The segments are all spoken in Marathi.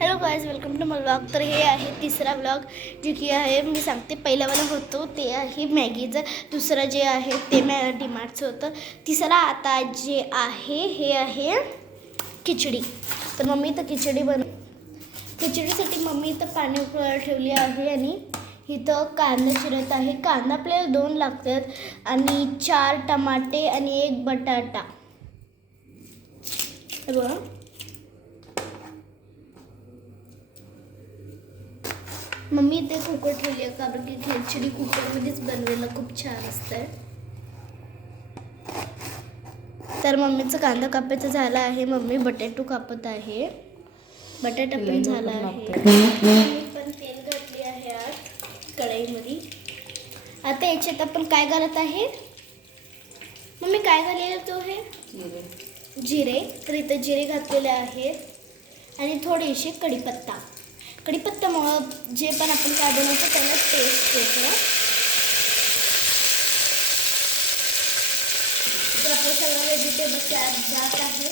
Hello guys, welcome to my vlog. तर हे आहे तिसरा व्लॉग जे की आहे, मी सांगते पहिल्यावाला होतो ते आहे मॅगीचं, दुसरं जे आहे ते डीमार्टचं होतं, तिसरा आता जे आहे हे आहे खिचडी। तर मम्मी तर खिचडीसाठी मम्मी तर पाणी उकळायला ठेवली आहे आणि इथं कांदा चिरत आहे। कांदा आपल्याला 2 लागतात आणि 4 टमाटे आणि 1 बटाटा। बघा मम्मी इथे कुकर ठेवली आहे, कारण की खिचडी कुकरमध्येच बनवायला खूप छान असते। तर मम्मीचं कांदा कापायचा झाला आहे, मम्मी बटाटो कापत आहे, बटाटा पण झाला आहे। मी पण तेल घातली आहे आत कढईमध्ये। आता याच्यात आपण काय घालत आहे मम्मी, काय घालेलं तो आहे जिरे। तर इथं जिरे घातलेले आहेत आणि थोडीशी कढीपत्तामुळं जे पण आपण काय बनवतो त्याला टेस्ट येतो। तर आपलं सगळं व्हेजिटेबल त्यात जात आहे।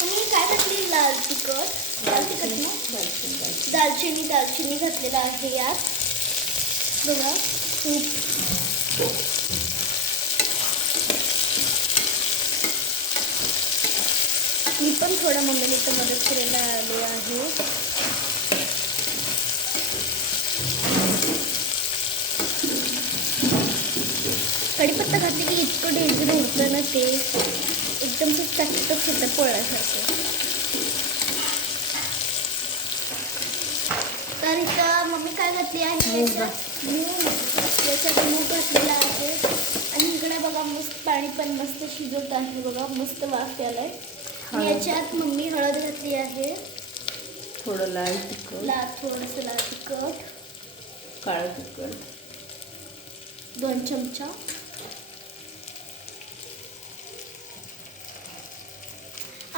आणि काय घातली लाल तिखट ना दालचिनी घातलेला आहे यात। बघा मी पण थोडं मम्मीने इथं मदत करायला आले आहे। कढीपत्ता घातली की इतकं डेंजर उडतं ना, ते एकदम चटपट होतं पोळ्यासारखं। तर इथं मम्मी काय घातली आहे याच्यात मूग घातलेला आहे आणि इकडे बघा मस्त पाणी पण मस्त शिजत आहे, बघा मस्त वाफ यायलाय। आणि याच्यात मम्मी हळद घातली आहे, थोडं लाल तिखट, थोडंसं लाल तिखट, काळं तिखट 2 चमचा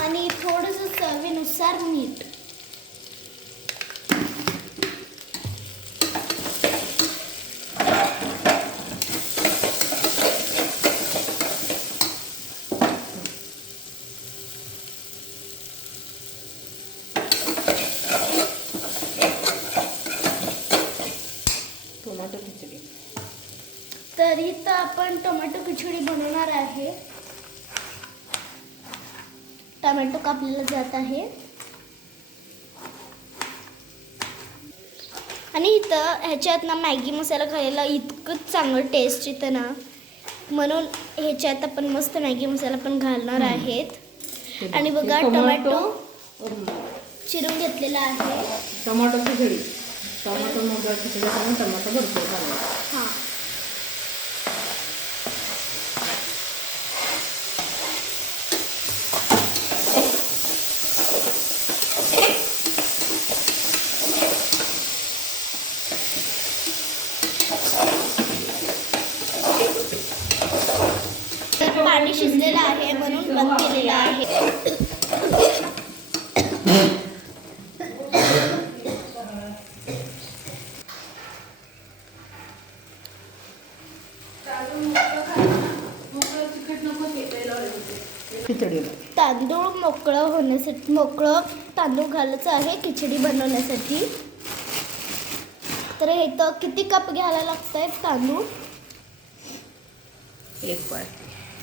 आणि थोडंसं चवीनुसार मीठ। टोमॅटो खिचडी। तर इथं आपण टोमॅटो खिचडी बनवणार आहे। टोमॅटो कापलेला जात आहे आणि इथं ह्याच्यात ना मॅगी मसाला खायला इतकं चांगलं टेस्ट येतं ना, म्हणून ह्याच्यात आपण मस्त मॅगी मसाला पण घालणार आहेत। आणि बघा टोमॅटो चिरून घेतलेला आहे। टोमॅटो खिचडी, टोमॅटो मुगा खिचडी करून टोमॅटो भरपूर घालायचं। हां, तर पाणी शिजलेलं आहे म्हणून बंद केलेलं आहे। खिचडी तांदूळ मोकळं तांदूळ घालायचं आहे खिचडी बनवण्यासाठी। तर इथं किती कप घ्यायला लागतंय तांदूळ?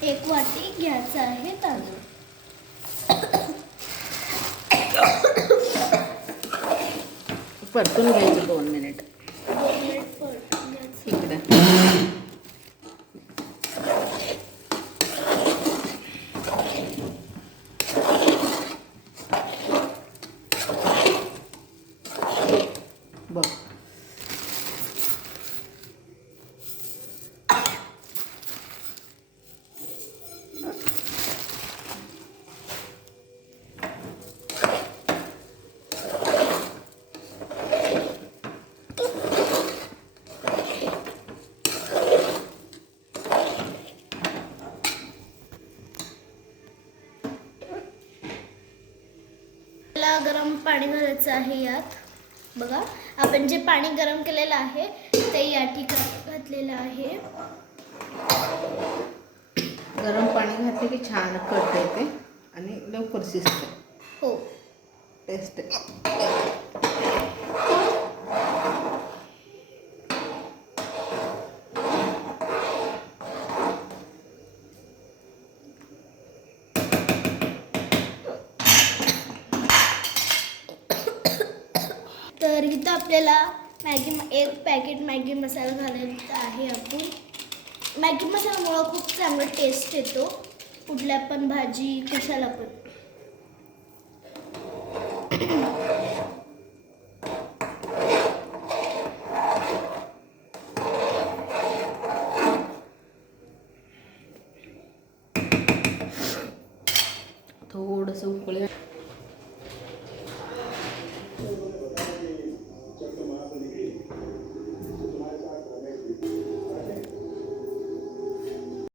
1 वाटी घ्यायचं आहे तांदूळ। परतून घ्यायचं 2 मिनिट। 2 मिनिट परतून घ्यायचं। इकडे बघ, गरम पाणी घालायचं आहे यात। बघा आपण जे पाणी गरम केलेलं आहे ते या ठिकाणी आहे. गरम पाणी घातले की छान कळते ते आणि लवकर शिजते. हो. टेस्ट तर इथं आपल्याला एक पॅकेट मॅगी मसाला घालायचा आहे. आपण मॅगी मसाल्यामुळं खूप चांगला टेस्ट येतो कुठल्या पण भाजी कशाला पण. थोडंसं उकळी